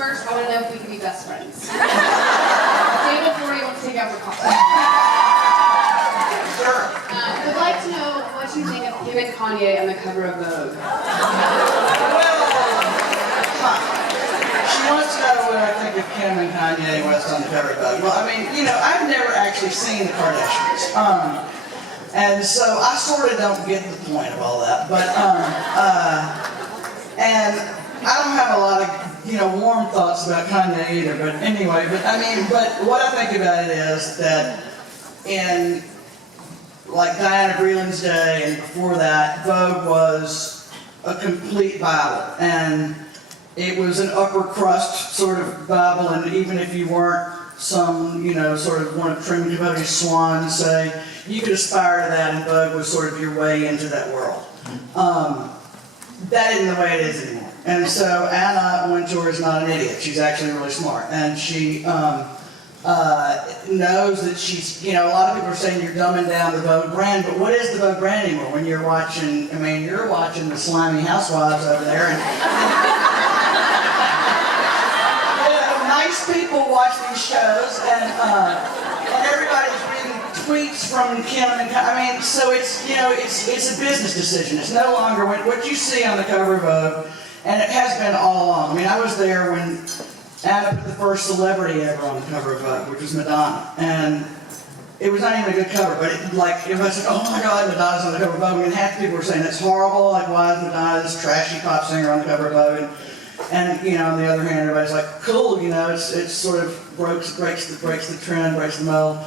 first, I want to know if we can be best friends. Day before you want to take out for coffee. Sure. I'd like to know what you think of Kim and Kanye on the cover of Vogue. She wants to know what I think of Kim and Kanye West on the cover of Vogue. Well, I mean, you know, I've never actually seen the Kardashians. And so I sort of don't get the point of all that. But, and I don't have a lot of, you know, warm thoughts about Kanye either. But anyway, but what I think about it is that in, like, Diana Vreeland's day and before that, Vogue was a complete Bible. And it was an upper crust sort of Bible, and even if you weren't some, you know, sort of one of Trim Devotee's swan, say, you could aspire to that, and Vogue was sort of your way into that world. That isn't the way it is anymore. And so Anna Wintour is not an idiot. She's actually really smart. And she knows that she's, you know, a lot of people are saying you're dumbing down the Vogue brand, but what is the Vogue brand anymore? When you're watching, I mean, you're watching the slimy housewives over there, and nice people watch these shows, and everybody's reading tweets from Kim and Kanye. I mean, so it's, you know, it's a business decision. It's no longer what you see on the cover of Vogue, and it has been all along. I mean, I was there when Anna put the first celebrity ever on the cover of Vogue, which was Madonna, and it was not even a good cover, but it was like, oh my God, Madonna's on the cover of Vogue, and half the people were saying that's horrible. Like, why is Madonna, this trashy pop singer, on the cover of Vogue? And you know, on the other hand, everybody's like, cool, you know, it's sort of breaks the trend, breaks the mold.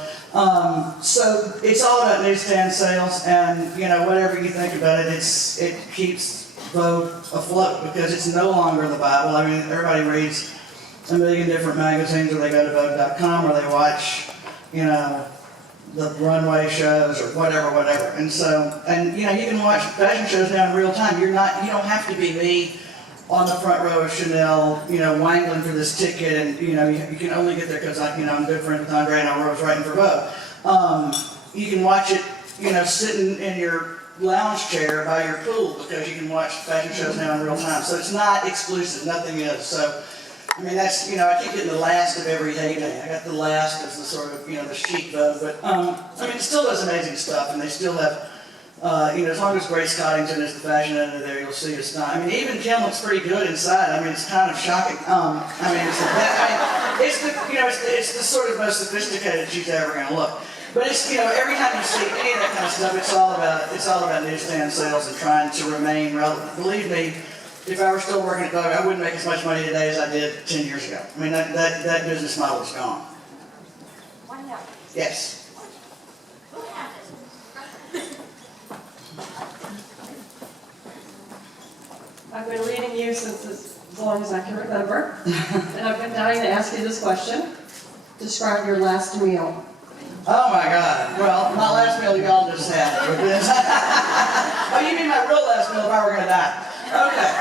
So it's all about newsstand sales, and you know, whatever you think about it, it keeps Vogue afloat because it's no longer the Bible. I mean, everybody reads a million different magazines, or they go to Vogue.com, or they watch, you know, the runway shows or whatever. And so, and you know, you can watch fashion shows now in real time. You don't have to be me on the front row of Chanel, you know, wangling for this ticket, and you know, you can only get there because I'm good friends with Andre and I was writing for Vogue. You can watch it, you know, sitting in your lounge chair by your pool because you can watch fashion shows now in real time. So it's not exclusive, nothing is. So, I mean, that's, you know, I keep getting the last of every heyday. I got the last as the sort of, you know, the chic Vogue, but I mean, it still does amazing stuff, and they still have. You know, as long as Grace Coddington is the fashion editor there, you'll see it's not. I mean, even Kim looks pretty good inside. I mean, it's kind of shocking. I mean, it's the sort of most sophisticated she's ever going to look. But it's, you know, every time you see any of that kind of stuff, it's all about newsstand sales and trying to remain relevant. Believe me, if I were still working at Vogue, I wouldn't make as much money today as I did 10 years ago. I mean, that business model is gone. Yes. I've been reading you since as long as I can remember, and I've been dying to ask you this question. Describe your last meal. Oh my God. Well, my last meal y'all just had. Oh, you mean my real last meal if I were going to die? Okay.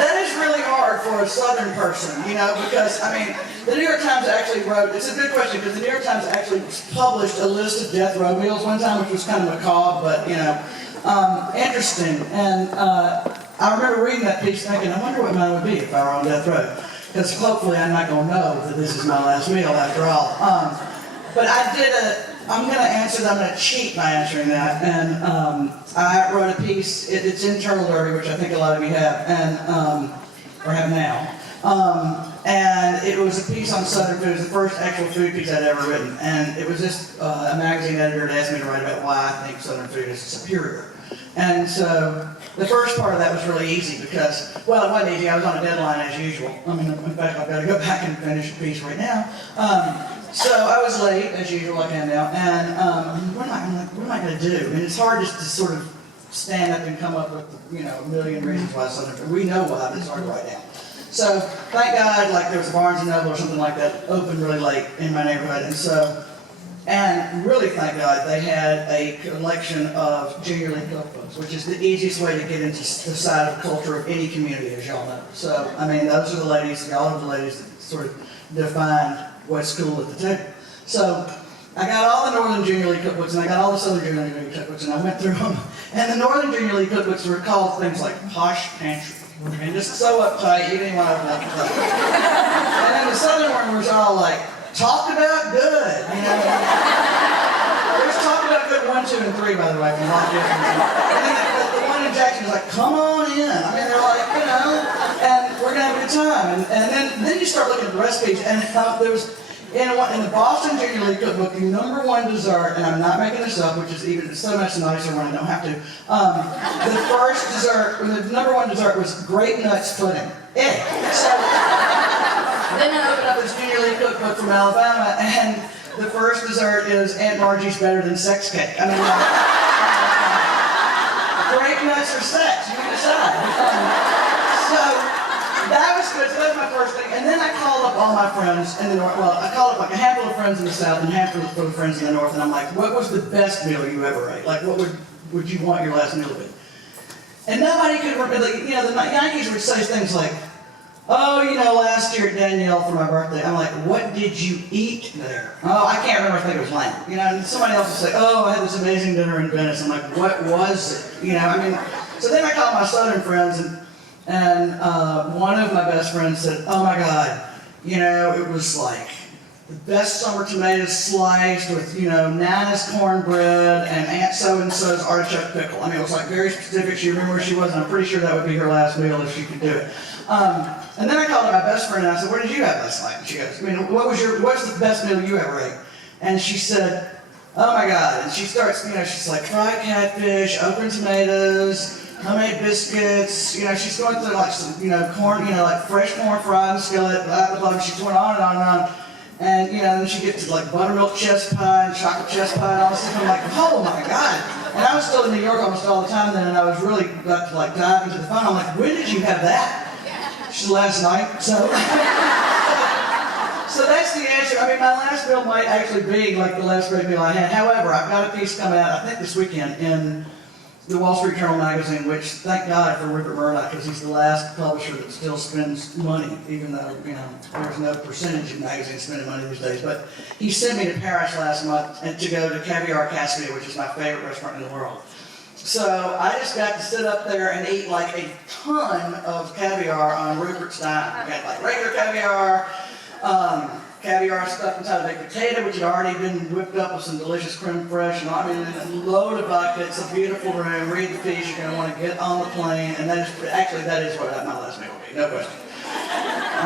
That is really hard for a Southern person, you know, because, I mean, the New York Times actually wrote, it's a good question, because the New York Times actually published a list of death row meals one time, which was kind of macabre, but, you know, interesting. And I remember reading that piece thinking, I wonder what mine would be if I were on death row. Because hopefully I'm not going to know that this is my last meal after all. But I'm going to answer that, I'm going to cheat by answering that. And I wrote a piece, it's in Turtle Derby, which I think a lot of you have, and, or have now. And it was a piece on Southern food. It was the first actual food piece I'd ever written. And it was just a magazine editor had asked me to write about why I think Southern food is superior. And so the first part of that was really easy because, well, it wasn't easy. I was on a deadline as usual. I mean, in fact, I've got to go back and finish the piece right now. So I was late, as usual, like I am now. And what am I going to do? And it's hard just to sort of stand up and come up with, you know, a million reasons why Southern food. We know why, but it's hard to write down. So thank God, like there was a Barnes & Noble or something like that open really late in my neighborhood. And really thank God they had a collection of Junior League cookbooks, which is the easiest way to get into the side of culture of any community, as y'all know. So, I mean, those are the ladies, y'all are the ladies that sort of defined what's cool at the table. So I got all the Northern Junior League cookbooks, and I got all the Southern Junior League cookbooks, and I went through them. And the Northern Junior League cookbooks were called things like Posh Pantry, And just so uptight, you didn't want to open up the plate. And then the southern one was all like, talked about good, you know. There's talked about good 1, 2, and 3, by the way, from Long Distance. And then the one in Jackson was like, come on in. I mean, they're like, you know, and we're gonna have a good time. And then you start looking at the recipes, and there was, in the Boston Junior League Cookbook, the #1 dessert, and I'm not making this up, which is even so much nicer when I don't have to. The first dessert, the #1 dessert was grape nuts pudding. Yeah. So then I opened up this Junior League Cookbook from Alabama, and the first dessert is Aunt Margie's better than sex cake. I mean, grape nuts or sex, you can decide. So that was good. So that was my first thing. And then I called up all my friends in the north. Well, I called up like a handful of friends in the south and a handful of friends in the north. And I'm like, what was the best meal you ever ate? Like, what would you want your last meal to be? And nobody could remember. Like, you know, the Yankees would say things like, oh, you know, last year at Danielle for my birthday. I'm like, what did you eat there? Oh, I can't remember. I think it was lamb. You know, and somebody else would say, oh, I had this amazing dinner in Venice. I'm like, what was it? You know, I mean, so then I called my southern friends, and one of my best friends said, oh my God, you know, it was like the best summer tomatoes sliced with, you know, Nana's cornbread and Aunt so-and-so's artichoke pickle. I mean, it was like very specific. She remembered where she was, and I'm pretty sure that would be her last meal if she could do it. And then I called her my best friend and I said, what did you have last night? And she goes, I mean, what's the best meal you ever ate? And she said, oh my God. And she starts, you know, she's like, fried catfish, okra and tomatoes, homemade biscuits, you know, she's going through like some, you know, corn, you know, like fresh corn fried in a skillet, blah, blah, blah. She's going on and on and on. And, you know, then she gets to like buttermilk chest pie and chocolate chest pie and all this stuff. I'm like, oh my God. And I was still in New York almost all the time then, and I was really about to like dive into the phone. I'm like, when did you have that? She said, last night. So that's the answer. I mean, my last meal might actually be like the last great meal I had. However, I've got a piece coming out, I think this weekend, in the Wall Street Journal magazine, which, thank God for Rupert Murdoch, because he's the last publisher that still spends money, even though, you know, there's no percentage in magazines spending money these days. But he sent me to Paris last month and to go to Caviar Cassidy, which is my favorite restaurant in the world. So I just got to sit up there and eat like a ton of caviar on Rupert's dime. We had like regular caviar, caviar stuffed inside a baked potato, which had already been whipped up with some delicious creme fraiche, and I mean, a load of vodka. It's a beautiful room. Read the piece. You're going to want to get on the plane, and that is what my last meal will be. No question.